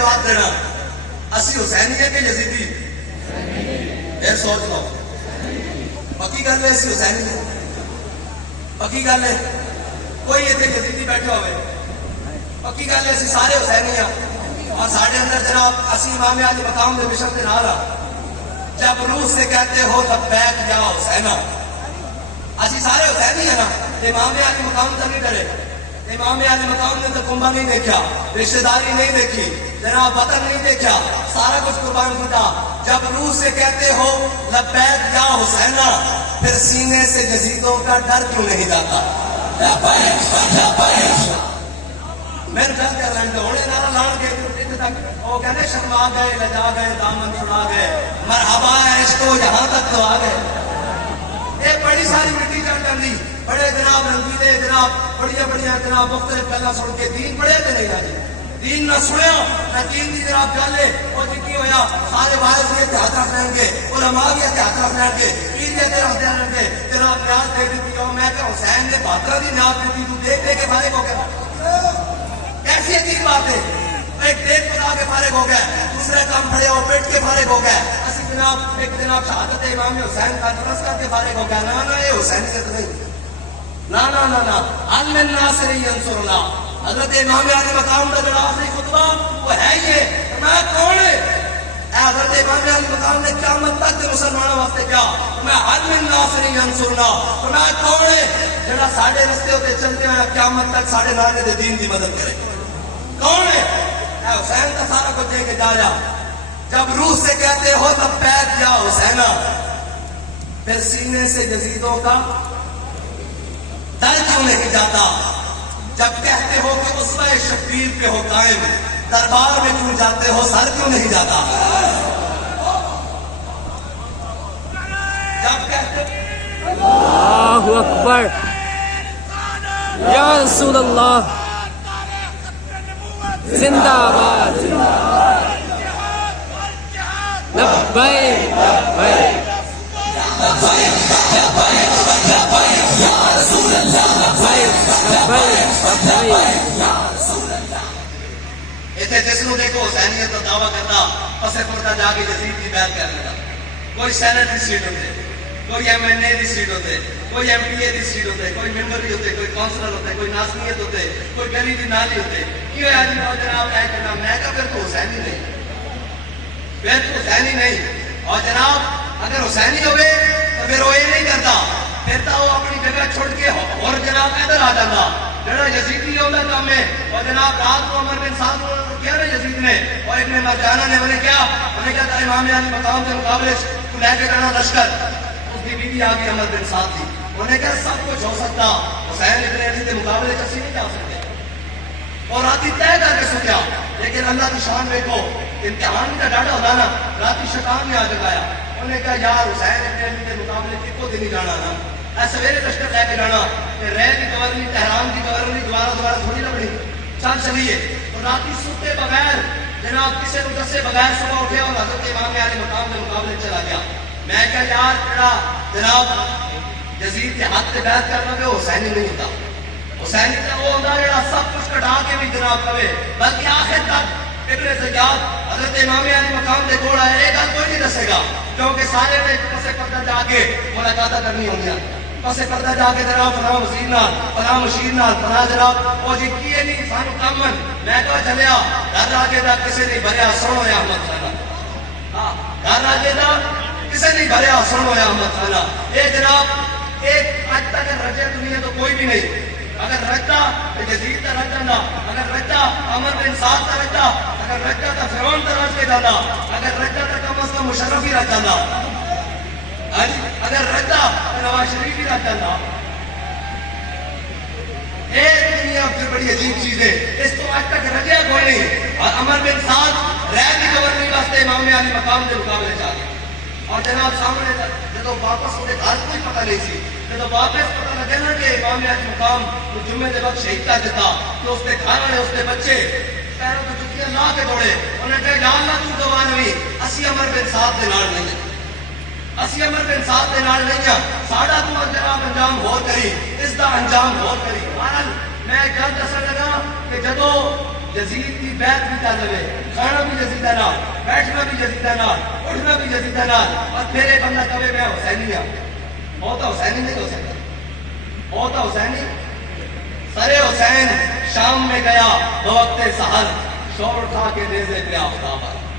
جواب دینا اسی حسینی ہے کہ یزیدی؟ پھر سوچ لو پکی گل ہے اسی حسینی ہے پکی گل ہے کوئی اتنے یزیدی بیٹھے ہوئے پکی گل ہے اسی سارے حسینی ہیں اور سارے اندر جناب اسی امام علی مقام کے مشن کے نال جب روح سے کہتے ہو لبیک یا حسینہ اسی سارے حسینی ہیں نا امام علی مقام تک نہیں ڈرے امام علی مقام نے تو کنبہ نہیں دیکھا رشتہ داری نہیں دیکھی جناب وطن نہیں دیکھا سارا کچھ قربان کیا جب روح سے کہتے ہو لبیک یا حسینہ پھر سینے سے یزیدوں کا ڈر کیوں نہیں جاتا میرے گل کر رہے ہیں ہونے نارا لان گئے وہ کہنے شرما گئے لجا گئے دامن چھڑا گئے مرحبا عشق کو یہاں تک تو آ گئے یہ بڑی ساری مٹی چڑھ جاتی بڑے جناب رنگیلے جناب بڑی بڑی جناب مختلف گلا سن کے دین پڑھے تے نہیں آجے دین نہ سنیا نہ دین دی جناب گل ہے وہ جی ہویا سارے واعظ بھی ہاتھ رکھ لیں گے علماء بھی ہاتھ رکھ لیں گے پیر بھی ہاتھ رکھ لیں گے جناب نیاز دے دیتی ہو میں کہ حسین نے بہادرہ دی نیاز دیتی تو دیکھ دے کے فارغ ہو گیا کیسی عجیب بات ہے ایک دیکھ بتا کے فارغ ہو گیا دوسرے کام پڑے ہو پیٹ کے فارغ ہو گیا اسی جناب ایک جناب شہادت امام حسین کا درس کر کے فارغ ہو گیا نا یہ حسین سے تو نہیں نا نا نا نا علم الناصر ینصر اللہ حضرت امام علی مقام کا جڑا آخری خطبہ وہ ہے یہ میں کون ہے اے حضرت امام علی مقام نے قیامت تک مسلمانوں واسطے کیا میں علم الناصر ینصر اللہ میں کون ہے جڑا ساڑھے رستے ہوتے چلتے ہیں قیامت تک ساڑھے نانے دے دین دی مدد کرے کون ہے اے حسین کا سارا کچھ دے کے جایا جب روح سے کہتے ہو لبیک یا حسینہ پھر سینے سے یزیدوں کا ڈر کیوں نہیں جاتا جب کہتے ہو کہ اسوہ شبیر پہ ہو قائم دربار میں کیوں جاتے ہو سر کیوں نہیں جاتا جب کہتے اللہ اکبر یا رسول اللہ زندہ باد لبیک لبیک جس نو دیکھو حسینیت کا دعویٰ کرتا پسے پڑتا جا کے یزید کی بیعت کر لیتا کوئی سینٹ کی سیٹ ہوتے کوئی ایم این اے کی سیٹ ہوتے کوئی ایم پی اے کی سیٹ ہوتے کوئی ممبر ہوتے کوئی کونسلر ہوتے کوئی ناصریت ہوتے کوئی گلی کی نالی ہوتے کیوں ہے جناب اے جناب میں کہا پھر تو حسینی نہیں پھر تو حسینی نہیں اور جناب اگر حسینی ہوئے تو پھر وہ یہ نہیں کرتا پھر تو وہ اپنی جگہ چھوڑ کے اور جناب ادھر آ جاتا جڑا یزیدی ہوتا کام ہے اور جناب رات کو عمر بن سعد کو کیا نا یزید نے اور ابن مرجانہ نے انہیں کیا امام علی مقام کے مقابلے کو لے کے جانا لشکر اس کی بیوی آ گئی عمر بن سعد کی انہیں کہا سب کچھ ہو سکتا حسین ابن علی کے مقابلے کسی نہیں جا سکتے اور راتی طے کر کے سوچا لیکن اللہ کی شان دیکھو امتحان کا ڈاٹا ہوتا نا راتی شیطان نے آ جگایا انہیں کہا یار حسین ابن علی کے مقابلے کتوں دن نہیں جانا نا سویرے لشکر لے کے جانا رہ کی گورنی تہران کی گورنی دوبارہ تھوڑی نہ بڑی چل چلیے اور رات سوتے بغیر جناب کسی کو دسے بغیر صبح اٹھے اور حضرت امام علی مقام کے مقابلے چلا گیا میں کہا یار جڑا جناب یزید کے ہاتھ سے بیعت کرنا پہ حسینی نہیں ہوتا حسینی کا وہ ہوتا جڑا سب کچھ کٹا کے بھی جناب کہے بلکہ آخر تک ابن زیاد حضرت امام علی مقام دے کوڑ آئے ایک گل کوئی نہیں دسے گا کیونکہ سارے نے پسے پردہ جا کے ملاقاتہ کرنی ہوں پسے پردہ جا کے جناب فلاں وزیر نال فلاں مشیر نال فلاں جناب وہ جی کیے نہیں سانو کامن میں کہا چلیا گھر راجے دا کسے نہیں بھریا سنو ہے احمد خانہ گھر راجے دا کسے نہیں بھریا سنو ہے احمد خانہ یہ جناب ایک آج تک رجے دنیا تو کوئی بھی نہیں اگر رجتا تو یزید تا رج جانا اگر رجتا عمر بن سعد تا رجتا اگر رجتا تا فرعون تا رج کے جانا اگر رجتا تا کم از کم مشرف ہی رج جانا اگر رجتا تو نواز شریف ہی رج جانا ایک دنیا پھر بڑی عجیب چیز ہے اس تو آج تک رجیا کوئی نہیں اور عمر بن سعد رہ کی گورنی واسطے امام علی مقام کے مقابلے چاہ گئے اور جناب سامنے جب واپس ہوتے گھر کوئی پتہ نہیں سی جب واپس پتہ لگے نا کہ امام علی مقام جمعے کے وقت شہید کا دیتا تو اس کے گھر والے اس کے بچے پیروں کو جتیاں لا کے دوڑے انہوں نے کہا یا اللہ تو گواہ ہوئی اسی عمر بن سعد دے نال نہیں اسی عمر بن سعد دے نال نہیں ساڑا تو جناب انجام ہو کری اس دا انجام ہو کری بہرحال میں گل دسن لگا کہ جدو یزید کی بیعت بھی کر لے، کھانا بھی یزیدہ نال، بیٹھنا بھی یزیدہ نال، اٹھنا بھی یزیدہ نال، اور پھر ایک بندہ کہے میں حسینی ہوں، وہ تو حسینی نہیں ہو سکتا، وہ تو حسینی سر حسین شام میں گیا بوقت سحر، شور اٹھا کے نیزے پہ آفتاب آیا۔